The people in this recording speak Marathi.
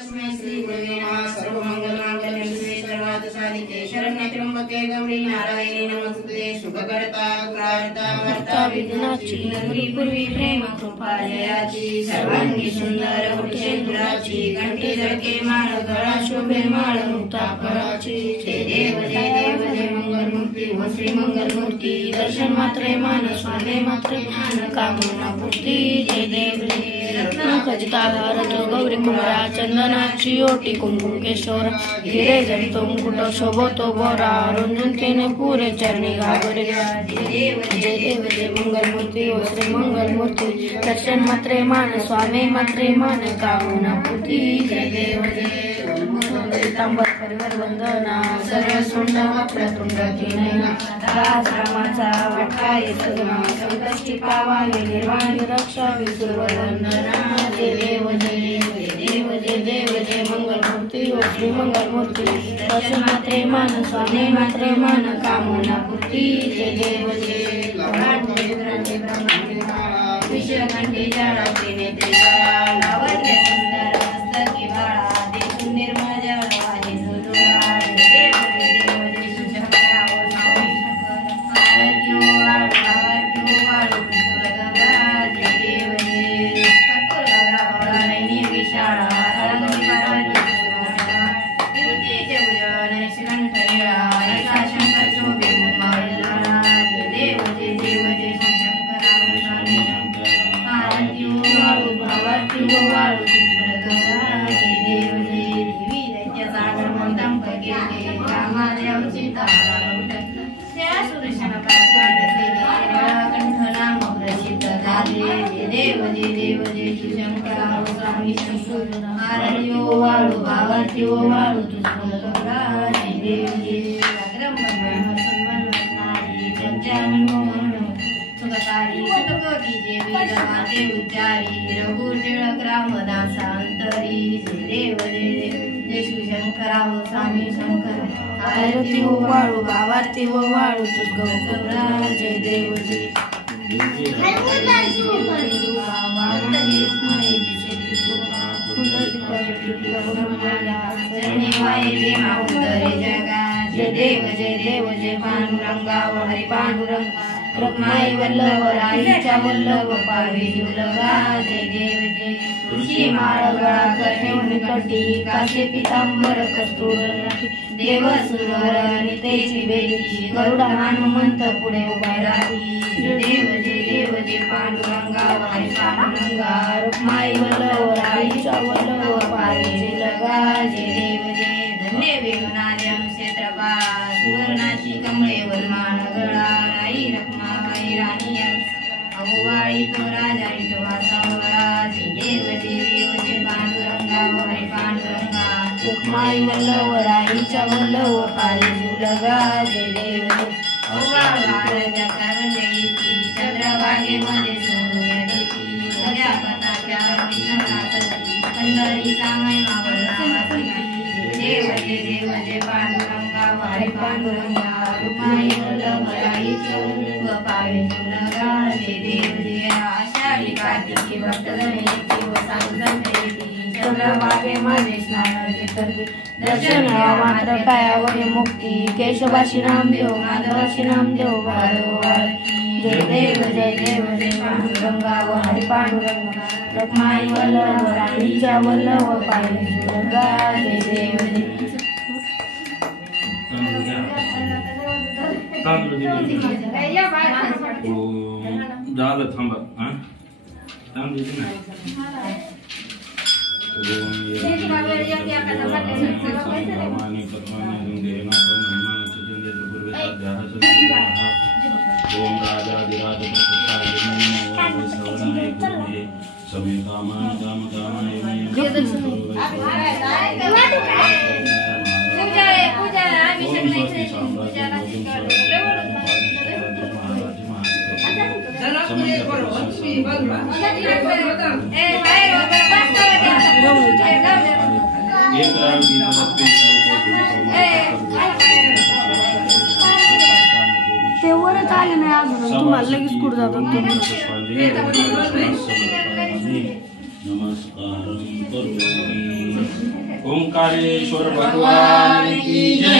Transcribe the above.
तस्मै श्री गुरवे नमः। सर्वमंगलमांगल्ये शिवे सर्वार्थसाधिके शरण्ये त्र्यंबके गौरी नारायणी नमोस्तुते। शुभकर्ता उग्रहर्ता भर्ता विघ्नाची नगरी पूर्वी प्रेम कृपा जयाची। सर्वांगी सुंदर कुटेंद्राची घंटी जळके माळ गळा शोभे माळ मुक्ता फळाची। जय देव जय देव जय मंगलमूर्ती व श्री मंगलमूर्ती। दर्शन मात्रे मान स्वामी मात्रे मान कामना पूर्ती। जय देव जय रत्न खचिता भारत गौरी कुमारा चंदनाची ओटी कुंकुम केशोर हिरे जडितो मुकुट शोभतो गोरा रुंजून केने पुरे चरणी घाबरे। जय देव जय मंगलमूर्ती व श्री मंगलमूर्ती। दर्शन मात्रे मान स्वामी मात्रे मान कामना पूर्ती। जय देव जय तांबर परिवार वंदना सर्व सुंड वक्रतुंड नयना। रामाचा वाटा येतो संकष्टी पावावे निर्वाणी रक्षा विसुर वंदना। जय देव जय देव जय देव जय मंगलमूर्ती व श्री मंगलमूर्ती। दर्शन मात्रे मान स्वामी मात्रे मान कामना पूर्ती। जय देव जय विश्वघंटी जळाते नेत्रे लावण्य सुंदर हस्तकी बाळा देखून निर्मळ जळवाजे सुदुरा। देव जय शिवशंकरा ओ स्वामी शंकर आरती वाळू कुसुरगंगा। जय देव जय कर्पूरगौरा निर्विशाळा अलंकृत पार्वती सुरगंगा। विभूतीचे भुजन श्रीकंठनिळा ऐसा शंकर शोभे मुखमाळा। जय देव जय शिवशंकरा ओ स्वामी शंकर आरती वाळू भावारती वाळू कुसुरगंगा। जय देव जय देवी दैत्य सागर मोदम पगे रामादेव सीताराम त्या सुदर्शन पाचाड कंठ नाम प्रसिद्ध झाले। जय देव जय शिवशंकरा ओ स्वामी शंकर आरती वाळू भावारती वाळू कुसुरगंगा। जय देव जय सुखकारी सुखकोटी देवी रमाते उच्चारी रघु टिळक रामदासांतरी। जय देव जय शिवशंकरा ओ स्वामी शंकर आरती वाळू भावारती वाळू कुसुरगंगा। जय देव जय जय देव जय पांडुरंगा व हरी पांडुरंगा। रखमाई वल्लभ राईच्या वल्लभ पावे जीवलगा। जय देव जय तुळशी माळ गळा ठेवून कटी कासे पितांबर कस्तूर देव सुरवर नितेची बेटी गरुडा हनुमंत पुढे उभा राही। जय देव जय पांडुरंगा व हरी पांडुरंगा। रखमाई वल्लभ राईच्या वल्लभ पावे जीवलगा। जय देव जय धन्य वेणुनाद्यम क्षेत्रपा सुवर्णाची कमळे वरमाळ गळा राई रखमाई राणी अववाळी तो राजा तो वासावळा। जय देव जय पांडुरंगा व हरी पांडुरंगा। रखमाई वल्लभ राईच्या वल्लभ पावे जीवलगा। जय देव जय अववाळवारच्या कारंडेची चंद्रभागेमध्ये सोडूया देती सगळ्या कथाच्या विष्णुनाथची पंढरीचा महिमा वर्णावाची। जय जय पांडुरंगा व हरी पांडुरंगा। रखमाई वल्लभ राईच्या वल्लभ पावे जीवलगा। जय देव जय आषाढी कार्तिकी भक्तजनेची व साधुसंतेची चंद्रभागेमध्ये स्नानाची तरती दर्शन मात्र कायावरी मुक्ती केशवाशी नामदेव माधवाशी नामदेव वारंवारी। जय देव जय पांडुरंगा व हरी पांडुरंगा। रखमाई वल्लभ राईच्या वल्लभ पावे जीवलगा। जय देव जय झालं थांबा थांब देते ना। ओम राजाधिराज सभी कामान काम कामाय ते वरच आले नाही अजून तुम्हाला लगेच कुठं जातात तुम्ही। नमस्कार ओंकारेश्वर भगवान की जय।